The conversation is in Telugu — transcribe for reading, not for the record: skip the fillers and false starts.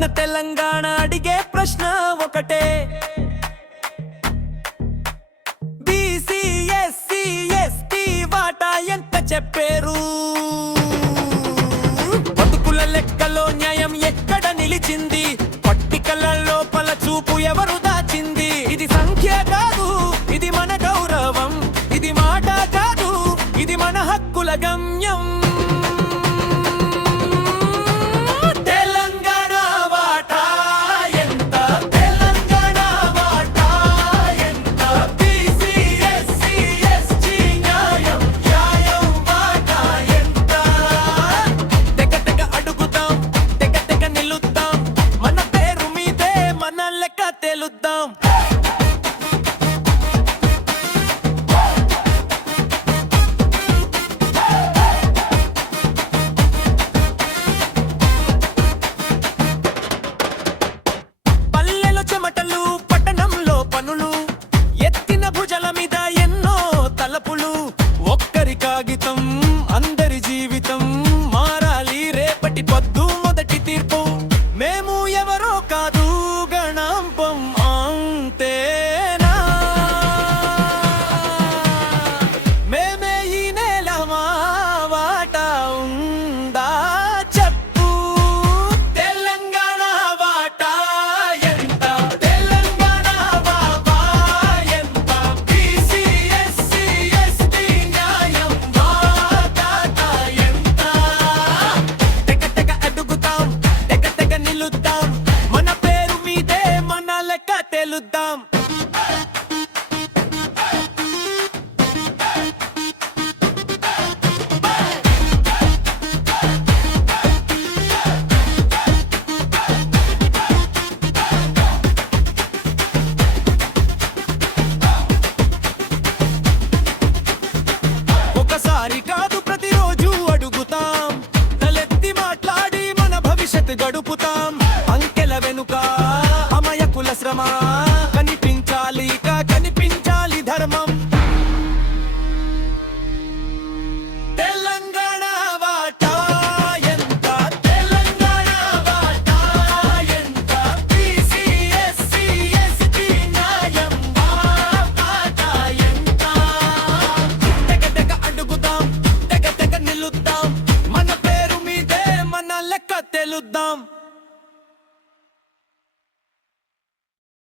మన తెలంగాణ అడిగే ప్రశ్న ఒకటే, బీసీ ఎస్సీ ఎస్టీ వాటా ఎంత చెప్పారు? బతుకుల లెక్కలో న్యాయం ఎక్కడ నిలిచింది? పట్టికల లోపల చూపు ఎవరు దాచింది? ఇది సంఖ్య కాదు, ఇది మన గౌరవం. ఇది మాట కాదు, ఇది మన హక్కుల గమ్యం. చెమటలు పట్టణంలో పనులు, ఎత్తిన భుజల మీద ఎన్నో తలపులు. ఒక్కరి కాగితం అందరి జీవితం మారాలి రేపటి పొద్దు మొదటి తీర్పు. మేము ఎవరో కాదు గణాంకం అంతేనా? మేమే ఈ నేల మా వాటా ఉందా చెప్పు? తెలంగాణ వాటా ఎంత? తెలంగాణ వాటా ఎంత? బీసీ ఎస్సీ ఎస్టీ న్యాయం వాటా ఎంత? తెగ తెగ అడుగుతాం, తెగ తెగ నిలుద్దాం, మన పేరు మీదే మన లెక్క తెలుద్దాం. ఒకసారి కాదు ప్రతిరోజు అడుగుతాం, తలెత్తి మాట్లాడి మన భవిష్యత్తు గడుపుతాం. అంకెల వెనుక అమయకుల శ్రమ కనిపించాలి, కనిపించాలి ధర్మం. తెలంగాణ వాటా ఎంత? తెలంగాణ వాటా ఎంత? బీసీ ఎస్సీ ఎస్టీ న్యాయం వాటా ఎంత? తెగ తెగ అడుగుదాం, తెగ తెగ నిలుద్దాం, మన పేరు మీదే మన లెక్క తెలుద్దాం.